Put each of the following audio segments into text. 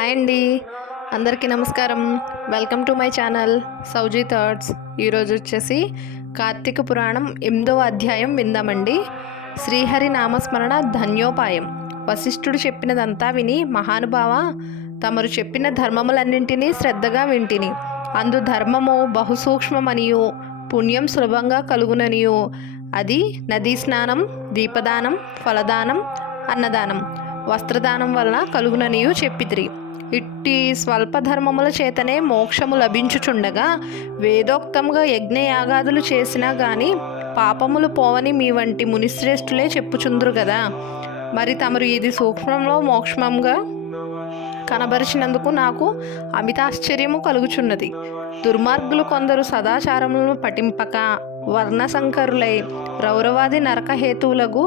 Hi అండి, అందరికీ నమస్కారం. Welcome to my channel Sowji thoughts. ఈరోజు వచ్చేసి కార్తీక పురాణం 8వ అధ్యాయం విందామండి. శ్రీహరి నామస్మరణ ధన్యోపాయం. వశిష్ఠుడు చెప్పినదంతా విని, మహానుభావ, తమరు చెప్పిన ధర్మములన్నింటినీ శ్రద్ధగా వింటిని. అందు ధర్మము బహుసూక్ష్మమనియు పుణ్యం సులభంగా కలుగుననియు, అది నదీ స్నానం, దీపదానం, ఫలదానం, అన్నదానం, వస్త్రదానం వలన కలుగుననియు చెప్పితిరి. ఇట్టి స్వల్ప ధర్మముల చేతనే మోక్షము లభించుచుండగా వేదోక్తముగా యజ్ఞయాగాదులు చేసినా గాని పాపములు పోవని మీ వంటి మునిశ్రేష్ఠులే చెప్పుచుందురు కదా. మరి తమరు ఇది సూక్ష్మంలో మోక్షంగా కనబరిచినందుకు నాకు అమితాశ్చర్యము కలుగుచున్నది. దుర్మార్గులు కొందరు సదాచారములను పఠింపక వర్ణసంకరులై రౌరవాది నరకహేతువులకు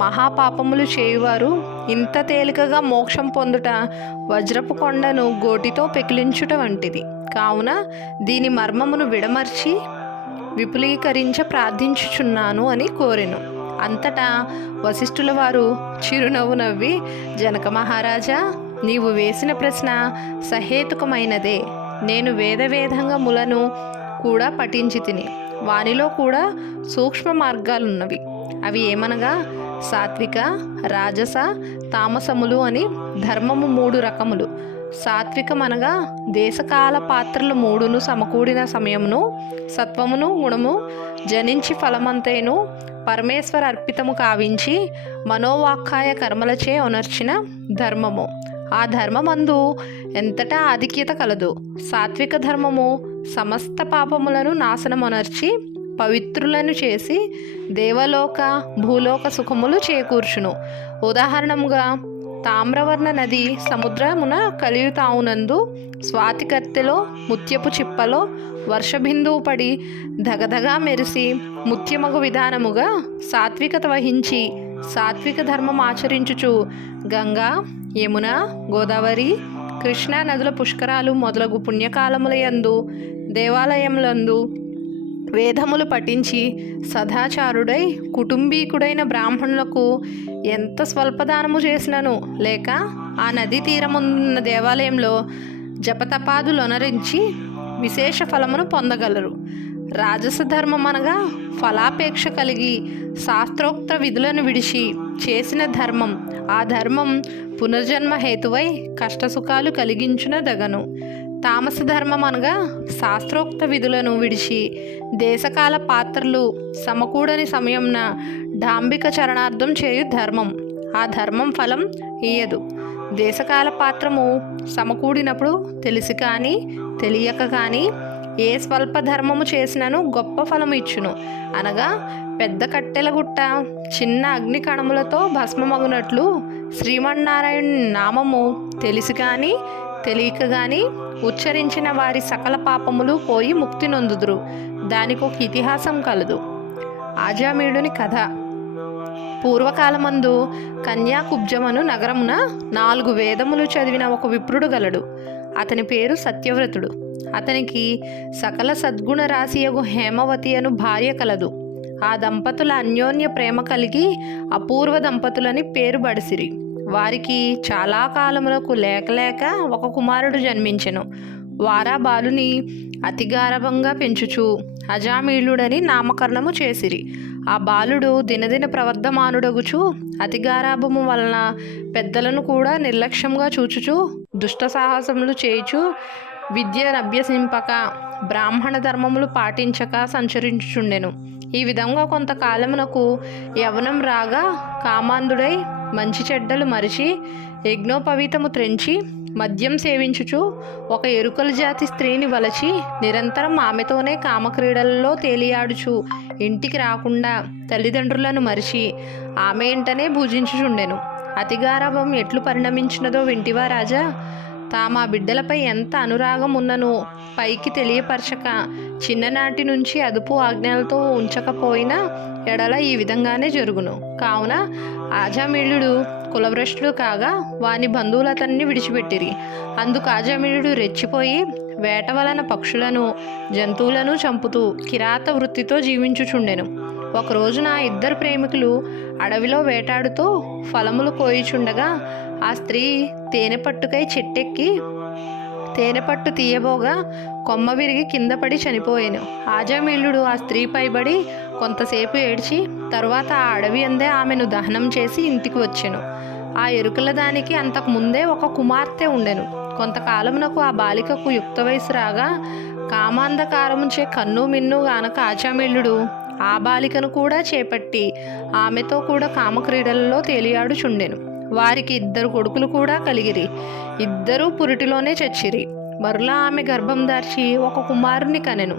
మహాపాపములు చేయువారు ఇంత తేలికగా మోక్షం పొందుట వజ్రపు కొండను గోటితో పెకిలించుట వంటిది. కావున దీని మర్మమును విడమర్చి విపులీకరించ ప్రార్థించుచున్నాను అని కోరెను. అంతటా వశిష్ఠుల వారు చిరునవ్వు నవ్వి, జనక మహారాజా, నీవు వేసిన ప్రశ్న సహేతుకమైనదే. నేను వేదవేదంగములను కూడా పఠించి తిని, వానిలో కూడా సూక్ష్మ మార్గాలున్నవి. అవి ఏమనగా సాత్విక, రాజస, తామసములు అని ధర్మము 3 రకములు. సాత్వికమనగా దేశకాల పాత్రలు 3ను సమకూడిన సమయమును, సత్వమును గుణము జనించి ఫలమంతైను పరమేశ్వర అర్పితము కావించి మనోవాక్కాయ కర్మలచే ఒనర్చిన ధర్మము. ఆ ధర్మమందు ఎంతటా ఆధిక్యత కలదు. సాత్విక ధర్మము సమస్త పాపములను నాశనమొనర్చి పవిత్రులను చేసి దేవలోక భూలోక సుఖములు చేకూర్చును. ఉదాహరణముగా తామ్రవర్ణ నది సముద్రమున కలియుతావునందు స్వాతికత్తెలో ముత్యపు చిప్పలో వర్షబిందువు పడి ధగధగా మెరిసి ముత్యమగు విధానముగా సాత్వికత వహించి సాత్విక ధర్మం ఆచరించుచు గంగా, యమున, గోదావరి, కృష్ణా నదుల పుష్కరాలు మొదలగు పుణ్యకాలములయందు దేవాలయములందు వేదములు పఠించి సదాచారుడై కుటుంబీకుడైన బ్రాహ్మణులకు ఎంత స్వల్పదానము చేసినను, లేక ఆ నదీ తీరమున్న దేవాలయంలో జపతపాదులొనరించి విశేష ఫలమును పొందగలరు. రాజస ధర్మం అనగా ఫలాపేక్ష కలిగి శాస్త్రోక్త విధులను విడిచి చేసిన ధర్మం. ఆ ధర్మం పునర్జన్మ హేతువై కష్టసుఖాలు కలిగించున దగను. తామస ధర్మం అనగా శాస్త్రోక్త విధులను విడిచి దేశకాల పాత్రలు సమకూడని సమయంన డాంబిక చరణార్థం చేయు ధర్మం. ఆ ధర్మం ఫలం ఇయ్యదు. దేశకాల పాత్రము సమకూడినప్పుడు తెలిసి కానీ తెలియక కానీ ఏ స్వల్ప ధర్మము చేసినను గొప్ప ఫలము ఇచ్చును. అనగా పెద్ద కట్టెల గుట్ట చిన్న అగ్ని కణములతో భస్మమగునట్లు శ్రీమన్నారాయణ నామము తెలిసి కానీ తెలియక కానీ ఉచ్చరించిన వారి సకల పాపములు పోయి ముక్తి నొందుదురు. దానికి ఒక ఇతిహాసం కలదు. ఆజామీయుని కథ. పూర్వకాలమందు కన్యాకుబ్జమను నగరమున 4 వేదములు చదివిన ఒక విప్రుడు గలడు. అతని పేరు సత్యవ్రతుడు. అతనికి సకల సద్గుణ రాశియగు హేమవతి అను భార్య కలదు. ఆ దంపతుల అన్యోన్య ప్రేమ కలిగి అపూర్వ దంపతులని పేరు బడిసిరి. వారికి చాలా కాలములకు లేక ఒక కుమారుడు జన్మించెను. వారా బాలుని అతిగారవంగా పెంచుచు అజామీళుడని నామకరణము చేసిరి. ఆ బాలుడు దినదిన ప్రవర్ధమానుడగుచు అతిగారాభము వలన పెద్దలను కూడా నిర్లక్ష్యంగా చూచుచు దుష్ట సాహసములు చేయుచు విద్యనభ్యసింపక బ్రాహ్మణ ధర్మములు పాటించక సంచరించుచుండెను. ఈ విధంగా కొంతకాలమునకు యవనం రాగా కామాంధుడై మంచి చెడ్డలు మరిచి యజ్ఞోపవీతము త్రెంచి మద్యం సేవించుచు ఒక ఎరుకల జాతి స్త్రీని వలచి నిరంతరం ఆమెతోనే కామక్రీడలలో తేలియాడుచు ఇంటికి రాకుండా తల్లిదండ్రులను మరిచి ఆమె ఇంటనే భుజించుచుండెను. అతిగారాభం ఎట్లు పరిణమించినదో వింటివా రాజా? తామ బిడ్డలపై ఎంత అనురాగం ఉన్ననో పైకి తెలియపరచక చిన్ననాటి నుంచి అదుపు ఆజ్ఞలతో ఉంచకపోయినా ఎడల ఈ విధంగానే జరుగును. కావున ఆజామీళుడు కులభ్రష్టుడు కాగా వాని బంధువులతన్ని విడిచిపెట్టిరి. అందుకు ఆజామీళుడు రెచ్చిపోయి వేట వలన పక్షులను జంతువులను చంపుతూ కిరాత వృత్తితో జీవించుచుండెను. ఒక రోజున 2 ప్రేమికులు అడవిలో వేటాడుతూ ఫలములు కోయిచుండగా ఆ స్త్రీ తేనె పట్టుకై చెట్టెక్కి తేనె పట్టు తీయబోగా కొమ్మ విరిగి కింద పడి చనిపోయాను. ఆజామిళుడు ఆ స్త్రీ పైబడి కొంతసేపు ఏడ్చి తరువాత ఆ అడవి అందే ఆమెను దహనం చేసి ఇంటికి వచ్చెను. ఆ ఎరుకల దానికి అంతకు ముందే ఒక కుమార్తె ఉండెను. కొంతకాలమునకు ఆ బాలికకు యుక్త వయసు రాగా కామాంధకారముచే కన్ను మిన్ను గానక ఆజామిళుడు ఆ బాలికను కూడా చేపట్టి ఆమెతో కూడా కామక్రీడలలో తేలియాడుచుండెను. వారికి 2 కొడుకులు కూడా కలిగిరి. 2 పురిటిలోనే చచ్చిరి. మరలా ఆమె గర్భం దాల్చి ఒక కుమారుని కనెను.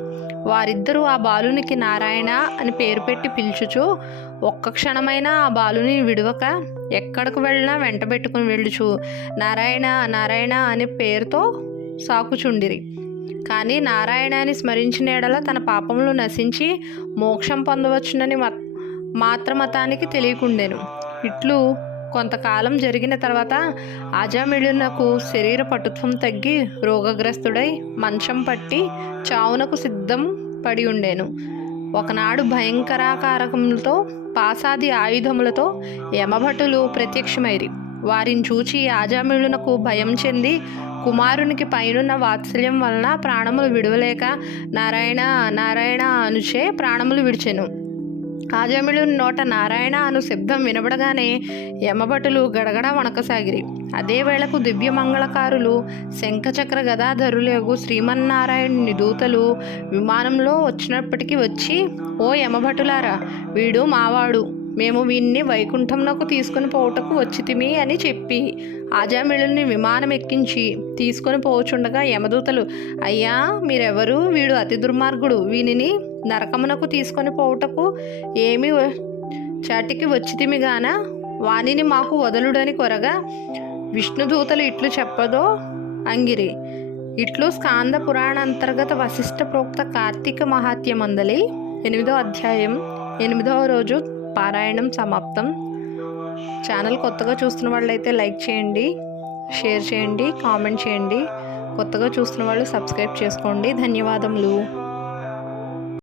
వారిద్దరూ ఆ బాలునికి నారాయణ అని పేరు పెట్టి పిలుచుచు ఒక్క క్షణమైనా ఆ బాలుని విడవక ఎక్కడికి వెళ్ళినా వెంటబెట్టుకుని వెళ్ళుచు నారాయణ నారాయణ అనే పేరుతో సాకుచుండిరి. కానీ నారాయణాన్ని స్మరించిన ఎడల తన పాపములు నశించి మోక్షం పొందవచ్చునని మాత్రమతానికి తెలియకుండెను. ఇట్లు కొంతకాలం జరిగిన తర్వాత ఆజామిళునకు శరీర పటుత్వం తగ్గి రోగగ్రస్తుడై మంచం పట్టి చావునకు సిద్ధం పడి ఉండెను. ఒకనాడు భయంకరాకారకములతో పాసాది ఆయుధములతో యమభటులు ప్రత్యక్షమైరి. వారిని చూచి ఆజామిళునకు భయం చెంది కుమారునికి పైనున్న వాత్సల్యం వలన ప్రాణములు విడవలేక నారాయణ నారాయణ అనుచే ప్రాణములు విడిచెను. ఆజామిళుని నోట నారాయణ అను శబ్దం వినబడగానే యమభటులు గడగడ వణకసాగిరి. అదే వేళకు దివ్యమంగళకారులు శంఖచక్ర గదాధరులగు శ్రీమన్నారాయణుని దూతలు విమానంలో వచ్చినప్పటికీ వచ్చి, ఓ యమభటులారా, వీడు మావాడు, మేము వీన్ని వైకుంఠంనకు తీసుకుని పోవుటకు వచ్చితిమి అని చెప్పి ఆజామిళుని విమానం ఎక్కించి తీసుకొని పోచుండగా యమదూతలు, అయ్యా మీరెవరు? వీడు అతి దుర్మార్గుడు, వీనిని నరకమునకు తీసుకొని పోవుటకు ఏమి చాటికి వచ్చితిమి గాన వానిని మాకు వదలుడని కొరగా విష్ణుదూతలు ఇట్లు చెప్పదో అంగిరి. ఇట్లు స్కాంద పురాణ అంతర్గత వశిష్ఠ ప్రోక్త కార్తీక మహాత్యమందలి 8వ అధ్యాయం 8వ రోజు పారాయణం సమాప్తం. ఛానల్ కొత్తగా చూస్తున్న వాళ్ళైతే లైక్ చేయండి, షేర్ చేయండి, కామెంట్ చేయండి. కొత్తగా చూస్తున్న వాళ్ళు సబ్స్క్రైబ్ చేసుకోండి. ధన్యవాదములు.